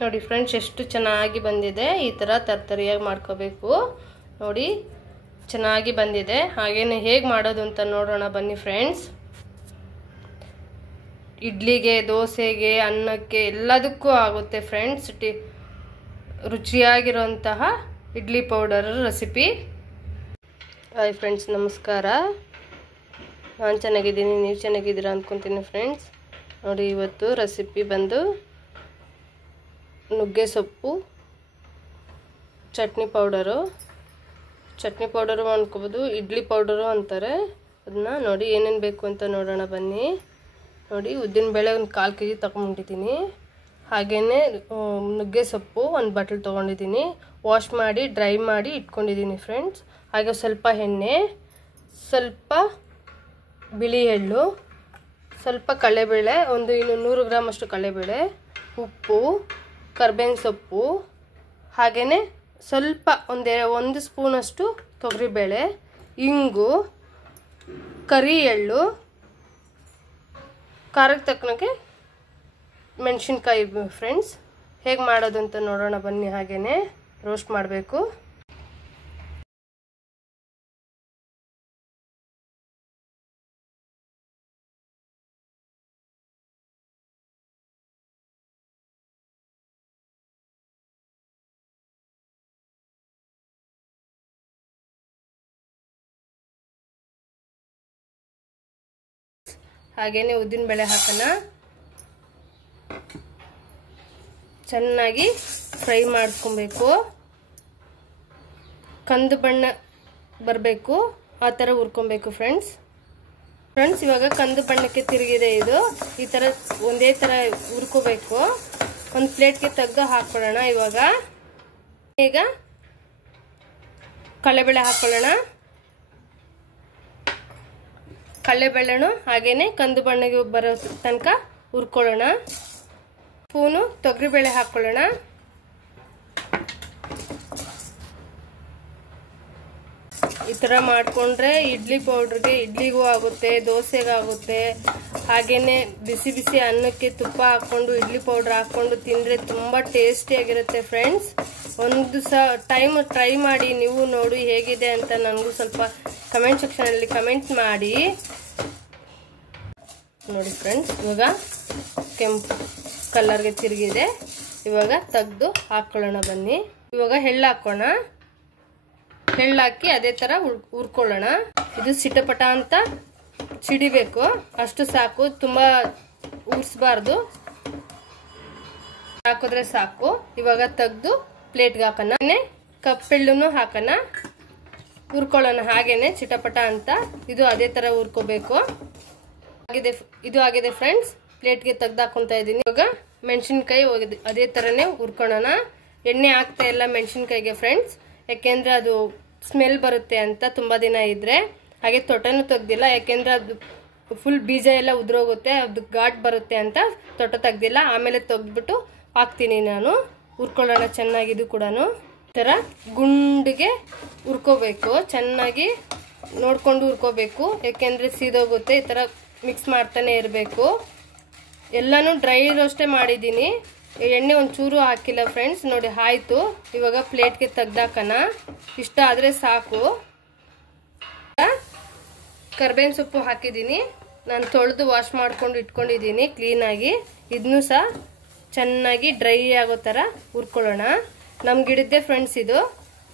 ನೋಡಿ ಫ್ರೆಂಡ್ಸ್, ಎಷ್ಟು ಚೆನ್ನಾಗಿ ಬಂದಿದೆ. ಈ ಥರ ತರ್ತರಿಯಾಗಿ ಮಾಡ್ಕೋಬೇಕು. ನೋಡಿ ಚೆನ್ನಾಗಿ ಬಂದಿದೆ. ಹಾಗೇನೆ ಹೇಗೆ ಮಾಡೋದು ಅಂತ ನೋಡೋಣ ಬನ್ನಿ ಫ್ರೆಂಡ್ಸ್. ಇಡ್ಲಿಗೆ, ದೋಸೆಗೆ, ಅನ್ನಕ್ಕೆ ಎಲ್ಲದಕ್ಕೂ ಆಗುತ್ತೆ ಫ್ರೆಂಡ್ಸ್. ರುಚಿಯಾಗಿರುವಂತಹ idli powder recipe. Hi friends, ನಮಸ್ಕಾರ. ನಾನು ಚೆನ್ನಾಗಿದ್ದೀನಿ, ನೀವು ಚೆನ್ನಾಗಿದ್ದೀರಾ ಅಂದ್ಕೊತೀನಿ ಫ್ರೆಂಡ್ಸ್. ನೋಡಿ, ಇವತ್ತು ರೆಸಿಪಿ ಬಂದು ನುಗ್ಗೆ ಸೊಪ್ಪು ಚಟ್ನಿ ಪೌಡರು ಮಾಡ್ಕೋಬೋದು, ಇಡ್ಲಿ ಪೌಡರು ಅಂತಾರೆ ಅದನ್ನ. ನೋಡಿ ಏನೇನು ಬೇಕು ಅಂತ ನೋಡೋಣ ಬನ್ನಿ. ನೋಡಿ, ಉದ್ದಿನಬೇಳೆ ಒಂದು 1/4 kg ತೊಗೊಂಡಿದ್ದೀನಿ. ಹಾಗೆಯೇ ನುಗ್ಗೆ ಸೊಪ್ಪು ಒಂದು ಬಟ್ಲು ತೊಗೊಂಡಿದ್ದೀನಿ. ವಾಶ್ ಮಾಡಿ ಡ್ರೈ ಮಾಡಿ ಇಟ್ಕೊಂಡಿದ್ದೀನಿ ಫ್ರೆಂಡ್ಸ್. ಹಾಗೆ ಸ್ವಲ್ಪ ಎಣ್ಣೆ, ಸ್ವಲ್ಪ ಬಿಳಿ ಎಳ್ಳು, ಸ್ವಲ್ಪ ಕಡಲೆಬೇಳೆ, ಒಂದು 100 ಗ್ರಾಮ್ ಅಷ್ಟು ಕಡಲೆಬೇಳೆ, ಉಪ್ಪು, ಕರ್ಬೇವಿನ ಸೊಪ್ಪು, ಹಾಗೆಯೇ ಸ್ವಲ್ಪ ಒಂದು ಸ್ಪೂನಷ್ಟು ತೊಗರಿಬೇಳೆ, ಇಂಗು, ಕರಿ ಎಳ್ಳು, ಖಾರಕ್ಕೆ ತಕ್ಕನಾಗೆ ಮೆಣಸಿನ್ಕಾಯಿ ಫ್ರೆಂಡ್ಸ್. ಹೇಗೆ ಮಾಡೋದು ಅಂತ ನೋಡೋಣ ಬನ್ನಿ. ಹಾಗೆಯೇ ರೋಸ್ಟ್ ಮಾಡಬೇಕು. ಹಾಗೇನೆ ಉದ್ದಿನಬೇಳೆ ಹಾಕೋಣ. ಚೆನ್ನಾಗಿ ಫ್ರೈ ಮಾಡ್ಕೊಬೇಕು. ಕಂದು ಬಣ್ಣ ಬರಬೇಕು, ಆ ಥರ ಹುರ್ಕೊಬೇಕು ಫ್ರೆಂಡ್ಸ್. ಇವಾಗ ಕಂದು ಬಣ್ಣಕ್ಕೆ ತಿರುಗಿದೆ ಇದು. ಈ ಥರ ಒಂದೇ ಥರ ಹುರ್ಕೋಬೇಕು. ಒಂದು ಪ್ಲೇಟ್ಗೆ ತೆಗೆದು ಹಾಕ್ಕೊಳ್ಳೋಣ. ಈಗ ಕಡಲೆಬೇಳೆ ಹಾಕ್ಕೊಳ್ಳೋಣ. ಕಡಲೆಬೇಳೆನು ಹಾಗೇನೆ ಕಂದು ಬಣ್ಣಗೆ ಬರೋ ತನಕ ಹುರ್ಕೊಳ್ಳೋಣ. ಸ್ಪೂನು ತೊಗರಿಬೇಳೆ ಹಾಕ್ಕೊಳ್ಳೋಣ. ಈ ಥರ ಮಾಡಿಕೊಂಡ್ರೆ ಇಡ್ಲಿ ಪೌಡ್ರಿಗೆ ಇಡ್ಲಿಗೂ ಆಗುತ್ತೆ, ದೋಸೆಗಾಗುತ್ತೆ. ಹಾಗೇನೆ ಬಿಸಿ ಬಿಸಿ ಅನ್ನಕ್ಕೆ ತುಪ್ಪ ಹಾಕ್ಕೊಂಡು ಇಡ್ಲಿ ಪೌಡ್ರ್ ಹಾಕ್ಕೊಂಡು ತಿಂದರೆ ತುಂಬ ಟೇಸ್ಟಿಯಾಗಿರುತ್ತೆ ಫ್ರೆಂಡ್ಸ್. ಒಂದು ಟೈಮ್ ಟ್ರೈ ಮಾಡಿ, ನೀವು ನೋಡಿ ಹೇಗಿದೆ ಅಂತ ನನಗೂ ಸ್ವಲ್ಪ ಕಮೆಂಟ್ ಸೆಕ್ಷನಲ್ಲಿ ಕಮೆಂಟ್ ಮಾಡಿ. ನೋಡಿ ಫ್ರೆಂಡ್ಸ್, ಇವಾಗ ಕೆಂಪು ಕಲರ್ಗೆ ತಿರುಗಿದೆ. ಇವಾಗ ತೆಗೆದು ಹಾಕ್ಕೊಳ್ಳೋಣ ಬನ್ನಿ. ಇವಾಗ ಎಳ್ಳು ಹಾಕೋಣ. ಎಳ್ಳು ಹಾಕಿ ಅದೇ ಥರ ಹುರ್ಕೊಳ್ಳೋಣ. ಇದು ಸಿಟಪಟ ಅಂತ ಸಿಡಿಬೇಕು, ಅಷ್ಟು ಸಾಕು. ತುಂಬ ಉರ್ಸ್ಬಾರ್ದು, ಹಾಕಿದ್ರೆ ಸಾಕು. ಇವಾಗ ತೆಗೆದು ಪ್ಲೇಟ್ಗೆ ಹಾಕೋಣ. ಕಪ್ಪೆಳ್ಳುನು ಹಾಕೋಣ, ಹುರ್ಕೊಳ್ಳೋಣ. ಹಾಗೇನೆ ಚಿಟಪಟ ಅಂತ ಇದು ಅದೇ ಥರ ಹುರ್ಕೋಬೇಕು. ಇದು ಆಗಿದೆ ಫ್ರೆಂಡ್ಸ್. ಪ್ಲೇಟ್ಗೆ ತೆಗ್ದು ಹಾಕೊತಾ ಇದ್ದೀನಿ. ಇವಾಗ ಮೆಣಸಿನ್ಕಾಯಿ ಅದೇ ಥರನೇ ಹುರ್ಕೊಳ್ಳೋಣ. ಎಣ್ಣೆ ಹಾಕ್ತಾ ಇಲ್ಲ ಮೆಣಸಿನ್ಕಾಯಿಗೆ ಫ್ರೆಂಡ್ಸ್, ಯಾಕೆಂದರೆ ಅದು ಸ್ಮೆಲ್ ಬರುತ್ತೆ ಅಂತ ತುಂಬ ದಿನ ಇದ್ದರೆ. ಹಾಗೆ ತೊಟ್ಟನೂ ತೆಗ್ದಿಲ್ಲ, ಯಾಕೆಂದರೆ ಅದು ಫುಲ್ ಬೀಜ ಎಲ್ಲ ಉದುರೋಗುತ್ತೆ, ಅದು ಘಾಟ್ ಬರುತ್ತೆ ಅಂತ ತೊಟ್ಟ ತೆಗ್ದಿಲ್ಲ. ಆಮೇಲೆ ತೆಗ್ದ್ಬಿಟ್ಟು ಹಾಕ್ತೀನಿ ನಾನು. ಹುರ್ಕೊಳ್ಳೋಣ ಚೆನ್ನಾಗಿ. ಇದು ಕೂಡ ಈ ಥರ ಗುಂಡಿಗೆ ಹುರ್ಕೋಬೇಕು. ಚೆನ್ನಾಗಿ ನೋಡ್ಕೊಂಡು ಹುರ್ಕೋಬೇಕು, ಯಾಕೆಂದರೆ ಸೀದೋಗುತ್ತೆ. ಈ ಥರ ಮಿಕ್ಸ್ ಮಾಡ್ತಾನೆ ಇರಬೇಕು. ಎಲ್ಲನೂ ಡ್ರೈ ರೋಸ್ಟೇ ಮಾಡಿದ್ದೀನಿ, ಎಣ್ಣೆ ಒಂಚೂರು ಹಾಕಿಲ್ಲ ಫ್ರೆಂಡ್ಸ್. ನೋಡಿ ಆಯಿತು. ಇವಾಗ ಪ್ಲೇಟ್ಗೆ ತೆಗ್ದಾಕೋಣ. ಇಷ್ಟ ಆದರೆ ಸಾಕು. ಕರ್ಬೇವಿನ ಸೊಪ್ಪು ಹಾಕಿದ್ದೀನಿ. ನಾನು ತೊಳೆದು ವಾಶ್ ಮಾಡ್ಕೊಂಡು ಇಟ್ಕೊಂಡಿದ್ದೀನಿ ಕ್ಲೀನಾಗಿ. ಇದನ್ನೂ ಸಹ ಚೆನ್ನಾಗಿ ಡ್ರೈ ಆಗೋ ಥರ ಹುರ್ಕೊಳ್ಳೋಣ. ನಮ್ಮ ಗಿಡದ್ದೇ ಫ್ರೆಂಡ್ಸ್ ಇದು.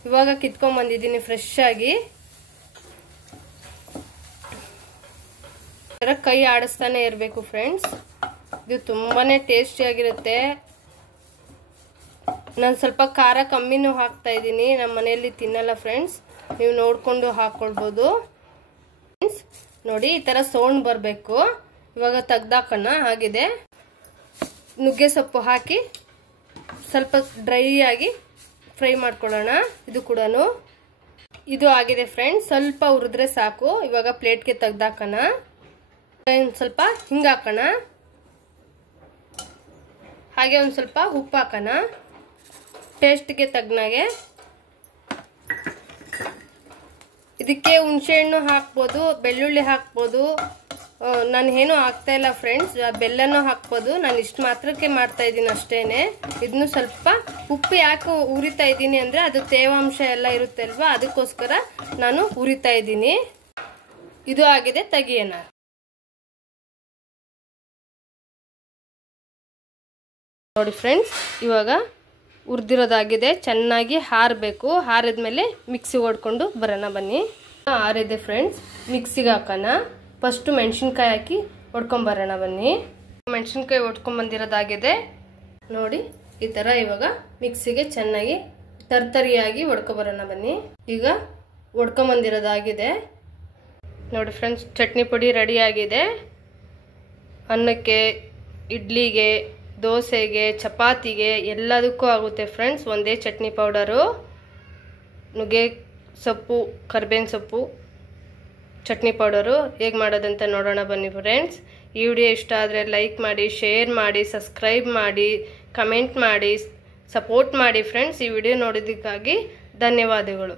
ಇವಾಗ ಕಿತ್ಕೊಂಡ್ಬಂದಿದ್ದೀನಿ ಫ್ರೆಶ್ ಆಗಿ. ಕೈ ಆಡಿಸ್ತಾನೆ ಇರಬೇಕು ಫ್ರೆಂಡ್ಸ್. ಇದು ತುಂಬಾ ಟೇಸ್ಟಿಯಾಗಿರುತ್ತೆ. ನಾನು ಸ್ವಲ್ಪ ಖಾರ ಕಮ್ಮಿನೂ ಹಾಕ್ತಾ ಇದ್ದೀನಿ. ನಮ್ಮ ಮನೆಯಲ್ಲಿ ತಿನ್ನಲ್ಲ ಫ್ರೆಂಡ್ಸ್, ನೀವು ನೋಡಿಕೊಂಡು ಹಾಕ್ಕೊಳ್ಬೋದು ಫ್ರೆಂಡ್ಸ್. ನೋಡಿ ಈ ಥರ ಸೌಂಡ್ ಬರಬೇಕು. ಇವಾಗ ತೆಗ್ದಾಕೋಣ. ಆಗಿದೆ. ನುಗ್ಗೆ ಸೊಪ್ಪು ಹಾಕಿ ಸ್ವಲ್ಪ ಡ್ರೈ ಆಗಿ ಫ್ರೈ ಮಾಡ್ಕೊಳ್ಳೋಣ. ಇದು ಕೂಡ ಇದು ಆಗಿದೆ ಫ್ರೆಂಡ್ಸ್. ಸ್ವಲ್ಪ ಹುರಿದ್ರೆ ಸಾಕು. ಇವಾಗ ಪ್ಲೇಟ್ಗೆ ತೆಗ್ದಾಕೋಣ. ಸ್ವಲ್ಪ ಹಿಂಗೆ ಹಾಕೋಣ. ಹಾಗೆ ಒಂದು ಸ್ವಲ್ಪ ಉಪ್ಪು ಹಾಕೋಣ ಟೇಸ್ಟ್ಗೆ ತಗ್ನಾಗೆ. ಇದಕ್ಕೆ ಹುಣಸೆ ಹಣ್ಣು ಹಾಕ್ಬೋದು, ಬೆಳ್ಳುಳ್ಳಿ ಹಾಕ್ಬೋದು, ನಾನು ಏನೂ ಹಾಕ್ತಾ ಇಲ್ಲ ಫ್ರೆಂಡ್ಸ್, ಬೆಲ್ಲನೂ ಹಾಕ್ಬೋದು. ನಾನು ಇಷ್ಟು ಮಾತ್ರಕ್ಕೆ ಮಾಡ್ತಾ ಇದ್ದೀನಿ ಅಷ್ಟೇನೆ. ಇದನ್ನು ಸ್ವಲ್ಪ ಉಪ್ಪು ಯಾಕೆ ಉರಿತಾ ಇದ್ದೀನಿ ಅಂದರೆ ಅದು ತೇವಾಂಶ ಎಲ್ಲ ಇರುತ್ತೆ ಅಲ್ವಾ, ಅದಕ್ಕೋಸ್ಕರ ನಾನು ಉರಿತಾ ಇದ್ದೀನಿ. ಇದು ಆಗಿದೆ, ತೆಗಿಯೋಣ. ನೋಡಿ ಫ್ರೆಂಡ್ಸ್, ಇವಾಗ ಹುರಿದಿರೋದಾಗಿದೆ. ಚೆನ್ನಾಗಿ ಹಾರಬೇಕು. ಹಾರಿದ್ಮೇಲೆ ಮಿಕ್ಸಿಗೆ ಹೊಡ್ಕೊಂಡು ಬರೋಣ ಬನ್ನಿ. ಆರಿದೆ ಫ್ರೆಂಡ್ಸ್, ಮಿಕ್ಸಿಗೆ ಹಾಕೋಣ. ಫಸ್ಟು ಮೆಣಸಿನ್ಕಾಯಿ ಹಾಕಿ ಹೊಡ್ಕೊಂಬರೋಣ ಬನ್ನಿ. ಮೆಣಸಿನ್ಕಾಯಿ ಹೊಡ್ಕೊಂಬಂದಿರೋದಾಗಿದೆ ನೋಡಿ. ಈ ಥರ ಇವಾಗ ಮಿಕ್ಸಿಗೆ ಚೆನ್ನಾಗಿ ತರ್ತರಿಯಾಗಿ ಹೊಡ್ಕೊಬರೋಣ ಬನ್ನಿ. ಈಗ ಹೊಡ್ಕೊಂಬಂದಿರೋದಾಗಿದೆ ನೋಡಿ ಫ್ರೆಂಡ್ಸ್. ಚಟ್ನಿ ಪುಡಿ ರೆಡಿಯಾಗಿದೆ. ಅನ್ನಕ್ಕೆ, ಇಡ್ಲಿಗೆ, ದೋಸೆಗೆ, ಚಪಾತಿಗೆ ಎಲ್ಲದಕ್ಕೂ ಆಗುತ್ತೆ ಫ್ರೆಂಡ್ಸ್ ಒಂದೇ ಚಟ್ನಿ ಪೌಡರು. ನುಗ್ಗೆ ಸೊಪ್ಪು, ಕರ್ಬೇವಿನ ಸೊಪ್ಪು ಚಟ್ನಿ ಪೌಡರು ಹೇಗೆ ಮಾಡೋದಂತ ನೋಡೋಣ ಬನ್ನಿ ಫ್ರೆಂಡ್ಸ್. ಈ ವಿಡಿಯೋ ಇಷ್ಟ ಆದರೆ ಲೈಕ್ ಮಾಡಿ, ಶೇರ್ ಮಾಡಿ, ಸಬ್ಸ್ಕ್ರೈಬ್ ಮಾಡಿ, ಕಮೆಂಟ್ ಮಾಡಿ, ಸಪೋರ್ಟ್ ಮಾಡಿ ಫ್ರೆಂಡ್ಸ್. ಈ ವಿಡಿಯೋ ನೋಡೋದಕ್ಕಾಗಿ ಧನ್ಯವಾದಗಳು.